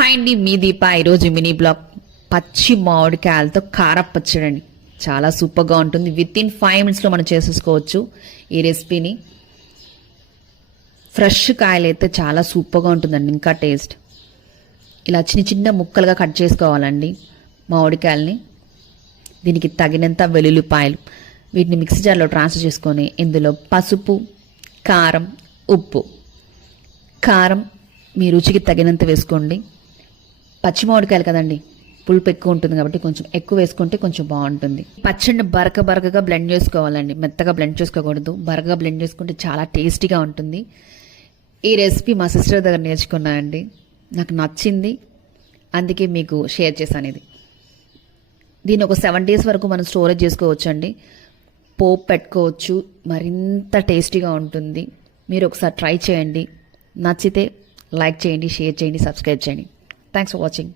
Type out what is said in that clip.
Hi అండి, మీ దీప. ఈరోజు mini blog పచ్చి మామిడికాయలతో కారపచ్చడండి. చాలా సూపర్గా ఉంటుంది. విత్ ఇన్ 5 minutesలో మనం చేసేసుకోవచ్చు ఈ రెసిపీని. ఫ్రెష్ కాయలు అయితే చాలా సూపర్గా ఉంటుందండి, ఇంకా టేస్ట్. ఇలా చిన్న చిన్న ముక్కలుగా కట్ చేసుకోవాలండి మామిడికాయలని. దీనికి తగినంత వెల్లుల్లిపాయలు, వీటిని మిక్సీ జార్లో ట్రాన్స్ఫర్ చేసుకొని ఇందులో పసుపు, కారం, ఉప్పు. కారం మీ రుచికి తగినంత వేసుకోండి. పచ్చి మామిడికాయలు కదండి, పులుపు ఎక్కువ ఉంటుంది కాబట్టి కొంచెం ఎక్కువ వేసుకుంటే కొంచెం బాగుంటుంది. పచ్చడిని బరకగా బ్లెండ్ చేసుకోవాలండి, మెత్తగా బ్లెండ్ చేసుకోకూడదు. బరకగా బ్లెండ్ చేసుకుంటే చాలా టేస్టీగా ఉంటుంది. ఈ రెసిపీ మా సిస్టర్ దగ్గర నేర్చుకున్నానండి, నాకు నచ్చింది, అందుకే మీకు షేర్ చేశాను ఇది. దీన్ని ఒక 7 days వరకు మనం స్టోరేజ్ చేసుకోవచ్చు అండి. పోపు పెట్టుకోవచ్చు, మరింత టేస్టీగా ఉంటుంది. మీరు ఒకసారి ట్రై చేయండి. నచ్చితే లైక్ చేయండి, షేర్ చేయండి, సబ్స్క్రైబ్ చేయండి. Thanks for watching.